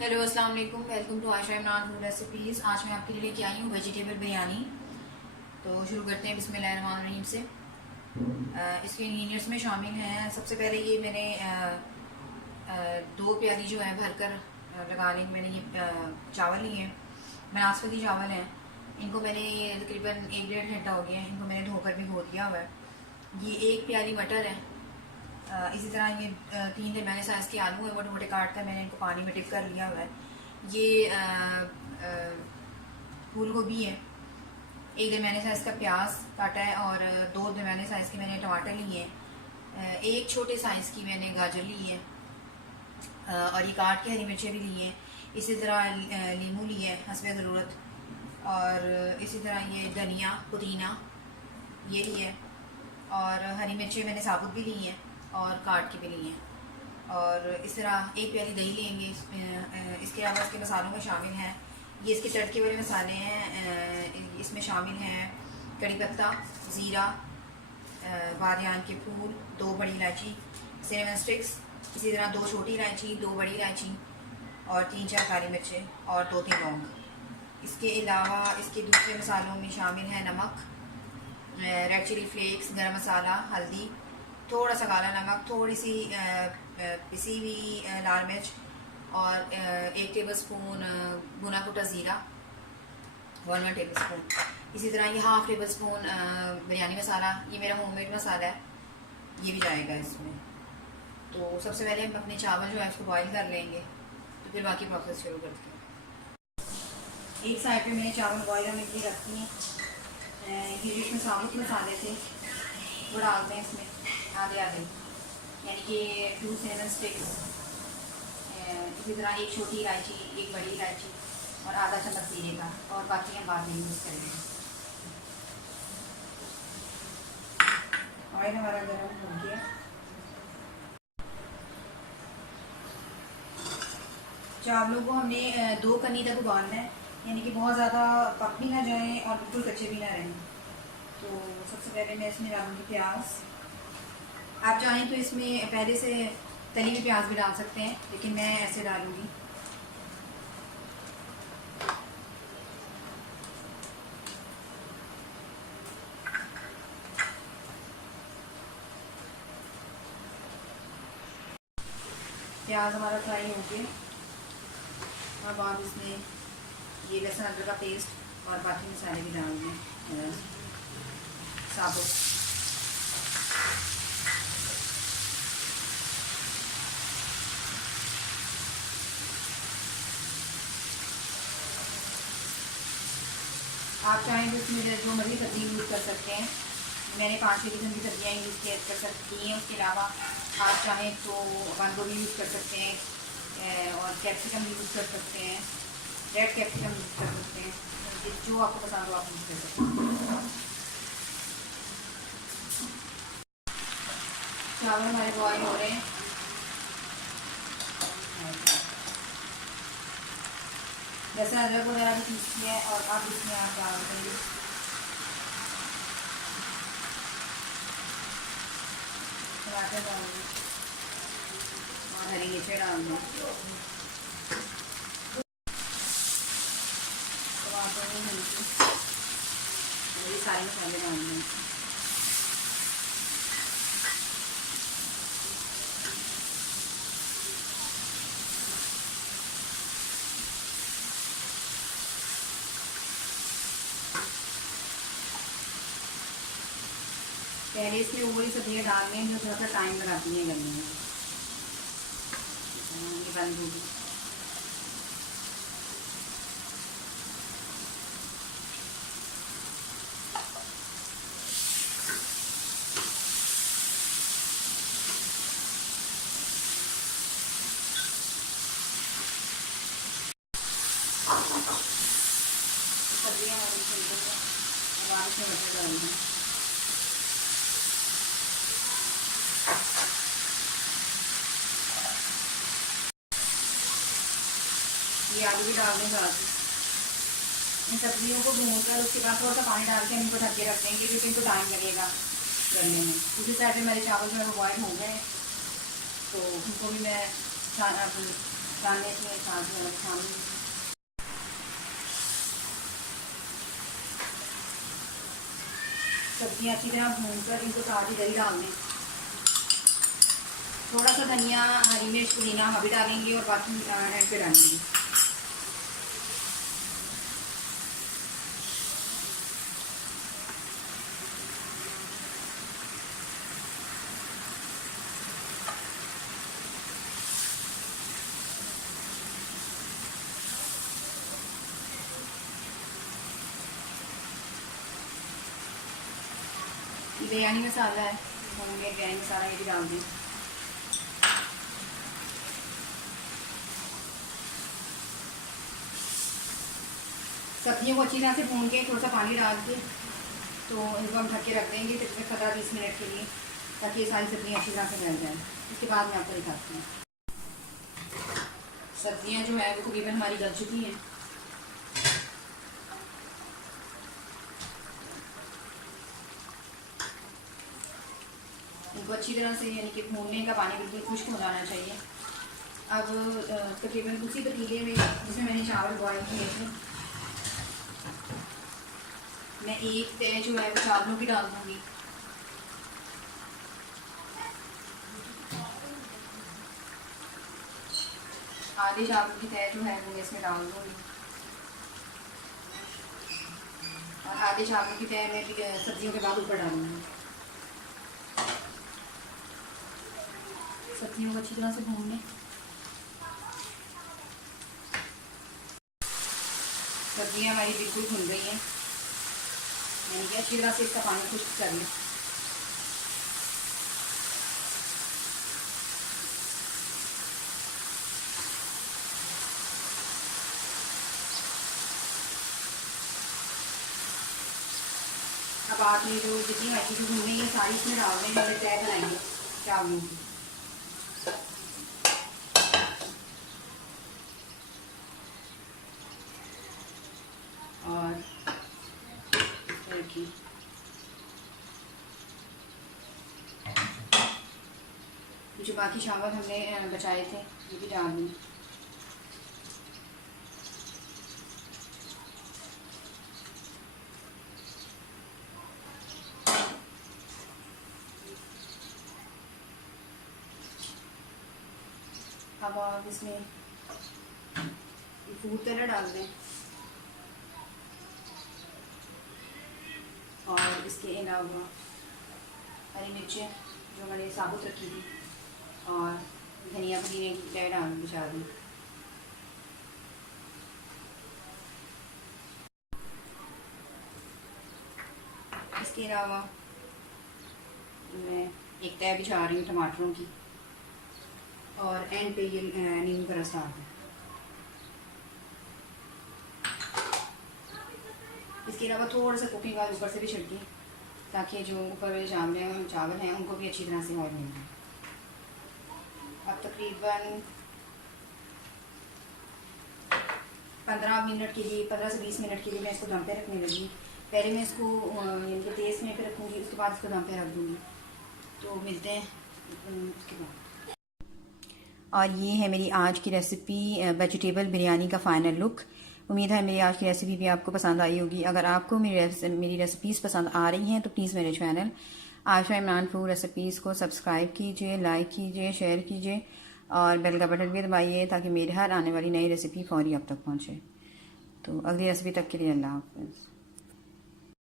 Hello अस्सलाम वालेकुम, welcome to Ayesha Imran food recipes. आज मैं आपके लिए लेके आई हूँ वेजिटेबल बिरयानी। तो शुरू करते हैं बिस्मिल्लाहिर्रहमानिर्रहीम से। इसके इंग्रेडिएंट्स में शामिल हैं, सबसे पहले ये मैंने दो प्याली जो है भरकर लगा लेंगे। मैंने ये चावल लिए हैं, बनास्पति चावल हैं। इनको मैंने तकरीबन 1-1.5 घंटा हो गया है, इनको मैंने धोकर भिगो दिया हुआ है। ये एक प्याली मटर है। इसी तरह ये 3 दरमियाने साइज़ के आलू हैं, मोटे मोटे काट कर मैंने इनको पानी में डिप कर लिया हुआ है। ये फूल गोभी है, एक दरमियाने साइज़ का प्याज काटा है और 2 दरमियाने साइज़ के मैंने टमाटर लिए हैं। एक छोटे साइज़ की मैंने गाजर ली है और ये काट के हरी मिर्चें भी ली हैं। इसी तरह नींबू लिए है हस्बे ज़रूरत, और इसी तरह ये धनिया पुदीना ये लिए, और हरी मिर्चें मैंने साबुत भी ली हैं और काट के भी लिए हैं। और इस तरह एक प्याली दही लेंगे। इसके अलावा इसके मसालों में शामिल हैं, ये इसके तड़के वाले मसाले हैं। इसमें शामिल हैं कड़ी पत्ता, ज़ीरा, बादियान के फूल, 2 बड़ी इलायची, सिनेमन स्टिक्स, इसी तरह 2 छोटी इलायची, 2 बड़ी इलायची और 3-4 काली मिर्चें और 2-3 लौंग। इसके अलावा इसके दूसरे मसालों में शामिल है नमक, रेड चिली फ्लेक्स, गरम मसाला, हल्दी, थोड़ा सा काला नमक, थोड़ी सी पिसी हुई लाल मिर्च और 1 टेबलस्पून भुना कुटा ज़ीरा, 1 टेबलस्पून। इसी तरह ये 1/2 टेबलस्पून बिरयानी मसाला, ये मेरा होममेड मसाला है, ये भी जाएगा इसमें। तो सबसे पहले हम अपने चावल जो है उसको बॉईल कर लेंगे, तो फिर बाकी प्रोसेस शुरू करते हैं। एक साइड पे मैंने चावल बॉयल होने के लिए रखती हैं। ये इसमें साबुत मसाले थे वो डालते हैं इसमें आधे, यानी कि 2 सिनेमन स्टिक्स, इसी तरह 1 छोटी इलायची, 1 बड़ी इलायची और आधा चम्मच जीरे का, और बाकी हम बाद में यूज़ करेंगे। ऑयल हमारा गर्म हो गया। चावलों को हमने 2 कनी तक उबालना है, यानी कि बहुत ज़्यादा पक भी ना जाए और बिल्कुल कच्चे भी ना रहें। तो सबसे पहले मैं इसमें डालूँगी प्याज। आप चाहें तो इसमें पहले से तली हुई प्याज भी डाल सकते हैं, लेकिन मैं ऐसे डालूँगी। प्याज हमारा फ्राई हो गया। अब आप इसमें ये लहसुन अदरक का पेस्ट और बाकी मसाले भी डाल दें साबुत। आप चाहें तो इसमें जो मर्जी सब्ज़ी यूज़ कर सकते हैं। मैंने 5-6 किस्म की सब्जियाँ यूज़ कर सकती हैं। उसके अलावा आप चाहें तो बंद गोभी यूज़ कर सकते हैं और कैप्सिकम भी यूज़ कर सकते हैं, रेड कैप्सिकम यूज़ कर सकते हैं, जो आपको पसंद हो आप यूज़ कर सकते हैं। चावल हमारे बॉयल हो रहे हैं। जैसे अदरक वगैरह भी पीस किया है और अब इसमें आप डाल देंगे टमाटर डाल दें और हरी मिर्चें डाल दें। टमाटर में हल्की ये सारे मसाले डाल दें। पहले इसमें वो वाली सब्जियाँ डालनी हैं जो थोड़ा सा टाइम लगाती हैं लगने में। ये बंद होगी। सब्जियाँ हमारी छिलके से अब इसमें मटर डालेंगे। ये आलू भी डाल दें साथ। इन सब्जियों को भूनकर उसके बाद थोड़ा सा पानी डाल के हम इनको ढक के रख देंगे, क्योंकि इनको टाइम लगेगा करने में। उसी साइड पे मेरे चावल जो है वो बॉयल हो गए, तो उनको भी मैं डालने के सामने सब्जियाँ अच्छी तरह भून कर इनको साथ ही दही डाल दें। थोड़ा सा धनिया, हरी मिर्च, पुदीना अभी डालेंगे और बाकी एंड पे डालेंगे। बिरयानी मसाला है, होममेड बिरयानी मसाला, ये भी डाल दें। सब्जियों को अच्छी तरह से भून के थोड़ा सा पानी डाल के तो इनको हम ढक के रख देंगे तकरीबन 15-20 मिनट के लिए, ताकि ये सारी सब्जियाँ अच्छी तरह से गल जाएँ। उसके बाद मैं आपको दिखाती हूँ। सब्जियाँ जो है वो तकरीबन हमारी गल चुकी हैं। इनको अच्छी तरह से यानी कि भूनने का पानी बिल्कुल खुश्क हो जाना चाहिए। अब तकरीबन उसी पतीले में जिसमें मैंने चावल बॉयल किए थे, मैं एक तय जो है वो चावलों की डाल दूँगी। आधे चावलों की तय जो है वो मैं इसमें डाल दूँगी और आधे चावलों की तय मैं सब्जियों के बाद ऊपर डालूँगी। सब्जियों को अच्छी तरह से भून लें। सब्जियाँ हमारी बिल्कुल भुन गई हैं, यानी कि अच्छी तरह से इसका पानी खुश्क कर लें। अब आपने जो जितनी हरी चीज़ें भून रही है सारी इसमें डाल दें, पहले तय बनाएंगे चावलों की। और जो बाकी चावल हमने बचाए थे ये भी डाल दें। अब आप इसमें फूड कलर डाल दें और इसके अलावा हरी मिर्चें जो मैंने साबुत रखी थी और धनिया पुदीने की तय डाल बिछा दी। इसके अलावा मैं एक तय बिछा रही हूँ टमाटरों की और एंड पे ये नींबू का रस डाल दूँ। इसके अलावा थोड़ा सा कुकिंग ऑयल ऊपर से भी छिड़की, ताकि जो ऊपर वाले चावल हैं उनको भी अच्छी तरह से ऑयल मिल जाए। अब तकरीबन 15 मिनट के लिए, 15 से 20 मिनट के लिए मैं इसको दम पे रखने लगी। पहले मैं इसको यानी कि तेज़ में पे रखूँगी, उसके बाद इसको दम पे रख दूँगी। तो मिलते हैं उसके बाद। और ये है मेरी आज की रेसिपी, वेजिटेबल बिरयानी का फ़ाइनल लुक। उम्मीद है मेरी आज की रेसिपी भी आपको पसंद आई होगी। अगर आपको मेरी रेसिपीज़ पसंद आ रही हैं तो प्लीज़ मेरे channel Ayesha Imran food recipes को सब्सक्राइब कीजिए, लाइक कीजिए, शेयर कीजिए और बेल का बटन भी दबाइए, ताकि मेरे हर आने वाली नई रेसिपी फौरी आप तक पहुँचे। तो अगली रेसिपी तक के लिए अल्लाह हाफ़िज़।